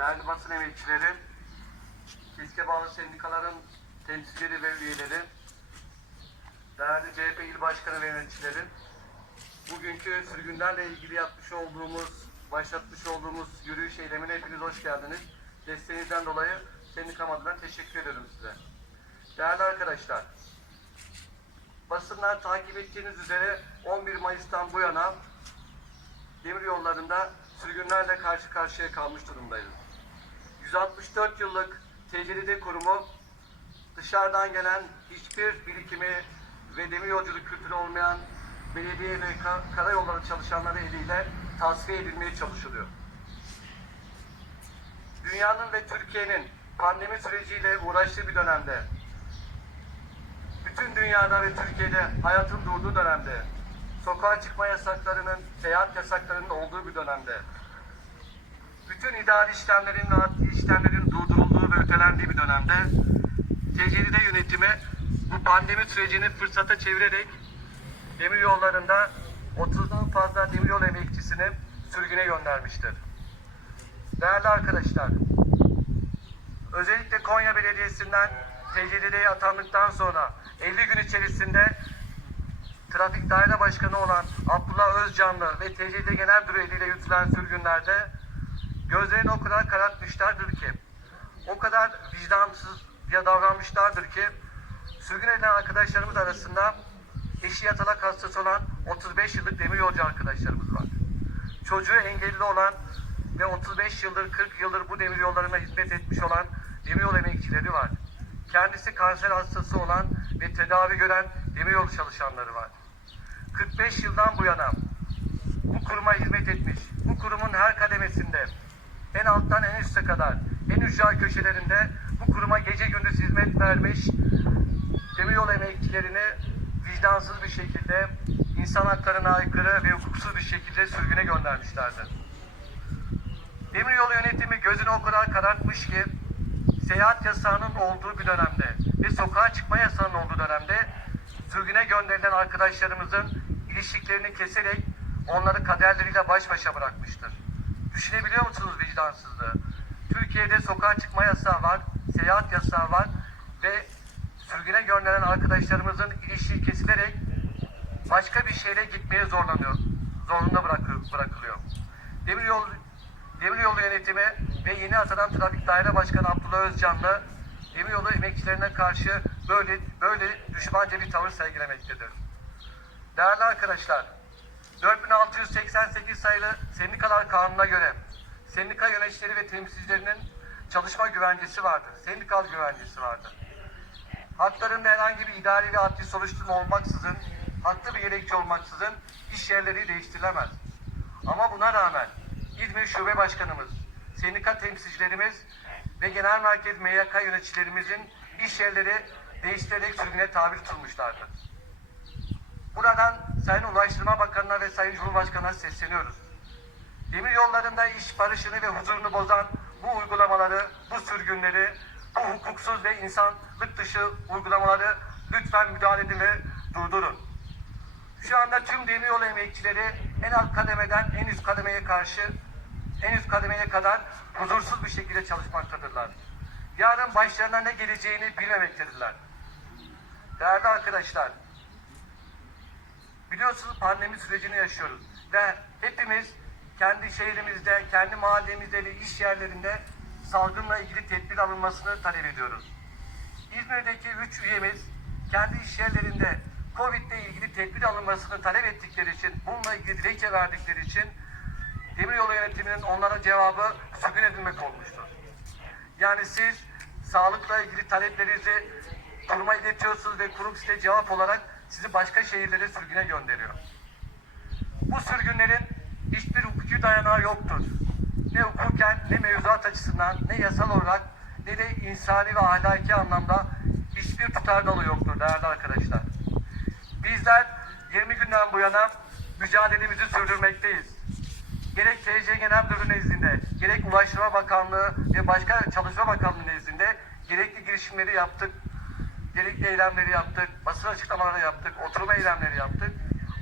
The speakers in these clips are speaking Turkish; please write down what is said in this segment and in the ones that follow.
değerli basın emekçileri, KİSK'e bağlı sendikaların temsilcileri ve üyeleri, değerli CHP il başkanı ve yöneticileri, bugünkü sürgünlerle ilgili yapmış olduğumuz, başlatmış olduğumuz yürüyüş eylemine hepiniz hoş geldiniz. Desteğinizden dolayı sendikam adına teşekkür ediyorum size. Değerli arkadaşlar, basından takip ettiğiniz üzere 11 Mayıs'tan bu yana demir yollarında sürgünlerle karşı karşıya kalmış durumdayız. 164 yıllık TCDD kurumu dışarıdan gelen hiçbir birikimi ve demir yolculuk kültürü olmayan belediye ve ka- karayolları çalışanları eliyle tasfiye edilmeye çalışılıyor. Dünyanın ve Türkiye'nin pandemi süreciyle uğraştığı bir dönemde bütün dünyada ve Türkiye'de hayatın durduğu dönemde, sokağa çıkma yasaklarının, seyahat yasaklarının olduğu bir dönemde, bütün idari işlemlerin ve işlemlerin durdurulduğu ve ötelendiği bir dönemde, TCDD yönetimi bu pandemi sürecini fırsata çevirerek demir yollarında 30'dan fazla demir yol emekçisini sürgüne göndermiştir. Değerli arkadaşlar, özellikle Konya Belediyesi'nden TCDD'ye atandıktan sonra 50 gün içerisinde Trafik Daire Başkanı olan Abdullah Özcanlı ve TCD Genel Müdürü eliyle yürütülen sürgünlerde gözlerini o kadar karartmışlardır ki, o kadar vicdansız ya davranmışlardır ki, sürgün edilen arkadaşlarımız arasında eşi yatalak hastası olan 35 yıllık demiryolcu arkadaşlarımız var. Çocuğu engelli olan ve 35 yıldır 40 yıldır bu demir yollarına hizmet etmiş olan demiryol emekçileri var. Kendisi kanser hastası olan ve tedavi gören demiryolu çalışanları var. 45 yıldan bu yana bu kuruma hizmet etmiş, bu kurumun her kademesinde en alttan en üste kadar, en ücra köşelerinde bu kuruma gece gündüz hizmet vermiş demiryolu emekçilerini vicdansız bir şekilde insan haklarına aykırı ve hukuksuz bir şekilde sürgüne göndermişlerdir. Demiryolu yönetimi gözünü o kadar karartmış ki seyahat yasağının olduğu bir dönemde ve sokağa çıkma yasağının olduğu dönemde sürgüne gönderilen arkadaşlarımızın ilişkilerini keserek onları kaderleriyle baş başa bırakmıştır. Düşünebiliyor musunuz vicdansızlığı? Türkiye'de sokağa çıkma yasağı var, seyahat yasağı var ve sürgüne gönderilen arkadaşlarımızın ilişiği kesilerek başka bir şehre gitmeye zorlanıyor, zorunda bırakı- bırakılıyor. Demiryolu, Demiryolu yönetimi ve yeni atanan Trafik Daire Başkanı Abdullah Özcanlı demiryolu emekçilerine karşı böyle böyle düşmanca bir tavır sergilemektedir. Değerli arkadaşlar, 4688 sayılı Sendikalar Kanunu'na göre sendika yöneticileri ve temsilcilerinin çalışma güvencesi vardır. Sendikal güvencesi vardır. Haklarında herhangi bir idari ve adli soruşturma olmaksızın, haklı bir gerekçe olmaksızın iş yerleri değiştirilemez. Ama buna rağmen İzmir Şube Başkanımız, sendika temsilcilerimiz ve genel merkez MYK yöneticilerimizin iş yerleri değiştirerek sürgüne tabi tutulmuşlardır. Buradan Sayın Ulaştırma Ve Sayın Cumhurbaşkanı'na sesleniyoruz. Demir yollarında iş barışını ve huzurunu bozan bu uygulamaları, bu sürgünleri, bu hukuksuz ve insanlık dışı uygulamaları lütfen müdahale edin ve durdurun. Şu anda tüm demiryolu emekçileri en alt kademeden en üst kademeye karşı en üst kademeye kadar huzursuz bir şekilde çalışmaktadırlar. Yarın başlarına ne geleceğini bilmemektedirler. Değerli arkadaşlar, biliyorsunuz pandemi sürecini yaşıyoruz ve hepimiz kendi şehrimizde, kendi mahallemizde ve iş yerlerinde salgınla ilgili tedbir alınmasını talep ediyoruz. İzmir'deki üç üyemiz kendi iş yerlerinde Covid ile ilgili tedbir alınmasını talep ettikleri için, bununla ilgili dilekçe verdikleri için Demiryolu yönetiminin onlara cevabı sürgün edilmek olmuştur. Yani siz sağlıkla ilgili taleplerinizi kuruma iletiyorsunuz ve kurum size cevap olarak sizi başka şehirlere sürgüne gönderiyor. Bu sürgünlerin hiçbir hukuki dayanağı yoktur. Ne hukuken, ne mevzuat açısından, ne yasal olarak, ne de insani ve ahlaki anlamda hiçbir tutar dalı yoktur değerli arkadaşlar. Bizler 20 günden bu yana mücadelemizi sürdürmekteyiz. Gerek TC Genel Müdürü nezdinde, gerek Ulaştırma Bakanlığı ve başka Çalışma Bakanlığı nezdinde gerekli girişimleri yaptık, gerekli eylemleri yaptık, basın açıklamaları yaptık, oturma eylemleri yaptık.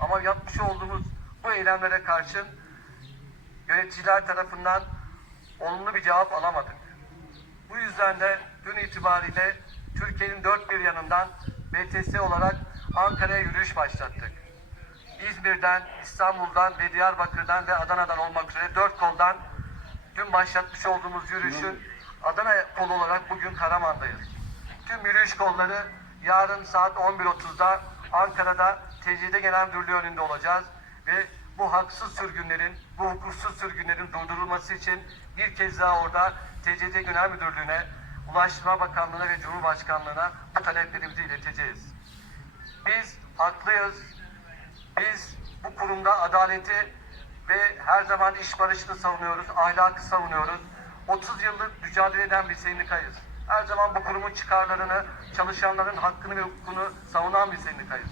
Ama yapmış olduğumuz bu eylemlere karşın yöneticiler tarafından olumlu bir cevap alamadık. Bu yüzden de dün itibariyle Türkiye'nin dört bir yanından BTS olarak Ankara'ya yürüyüş başlattık. İzmir'den, İstanbul'dan ve Diyarbakır'dan ve Adana'dan olmak üzere dört koldan dün başlatmış olduğumuz yürüyüşün Adana kolu olarak bugün Karaman'dayız. Tüm yürüyüş kolları yarın saat 11.30'da Ankara'da TCD Genel Müdürlüğü önünde olacağız ve bu haksız sürgünlerin, bu hukuksuz sürgünlerin durdurulması için bir kez daha orada TCD Genel Müdürlüğü'ne, Ulaştırma Bakanlığı'na ve Cumhurbaşkanlığı'na bu taleplerimizi ileteceğiz. Biz haklıyız, biz bu kurumda adaleti ve her zaman iş barışını savunuyoruz, ahlakı savunuyoruz. 30 yıllık mücadele eden bir sendikayız. Her zaman bu kurumun çıkarlarını, çalışanların hakkını ve hukukunu savunan bir sendikayız.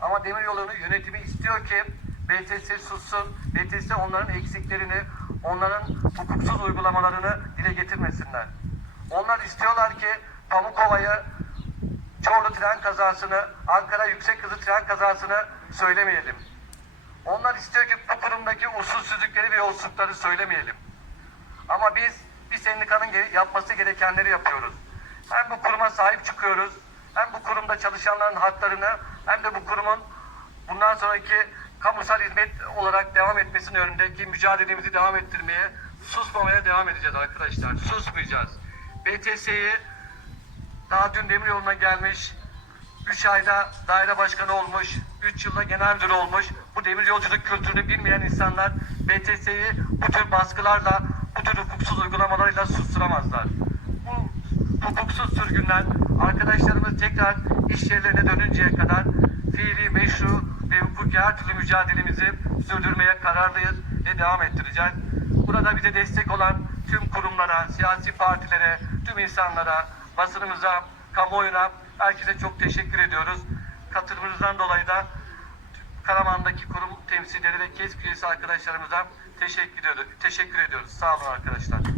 Ama demiryolunu yönetimi istiyor ki BTS sussun, BTS onların eksiklerini, onların hukuksuz uygulamalarını dile getirmesinler. Onlar istiyorlar ki Pamukova'yı Çorlu tren kazasını, Ankara yüksek hızlı tren kazasını söylemeyelim. Onlar istiyor ki bu kurumdaki usulsüzlükleri ve yolsuzlukları söylemeyelim. Ama biz bir sendikanın yapması gerekenleri yapıyoruz. Hem bu kuruma sahip çıkıyoruz, hem bu kurumda çalışanların haklarını, hem de bu kurumun bundan sonraki kamusal hizmet olarak devam etmesinin önündeki mücadelemizi devam ettirmeye, susmamaya devam edeceğiz arkadaşlar. Susmayacağız. BTS'yi daha dün Demiryolu'na gelmiş, 3 ayda daire başkanı olmuş, 3 yılda genel müdür olmuş. Bu demir yolculuk kültürünü bilmeyen insanlar BTS'yi bu tür baskılarla, hukuksuz uygulamalarıyla susturamazlar. Bu hukuksuz sürgünler arkadaşlarımız tekrar iş yerlerine dönünceye kadar fiili, meşru ve hukuki her türlü mücadelemizi sürdürmeye kararlıyız ve devam ettireceğiz. Burada bize destek olan tüm kurumlara, siyasi partilere, tüm insanlara, basınımıza, kamuoyuna herkese çok teşekkür ediyoruz. Katılımınızdan dolayı da Karaman'daki kurum temsilcileri ve KESK üyesi arkadaşlarımıza teşekkür ediyoruz. Teşekkür ediyoruz. Sağ olun arkadaşlar.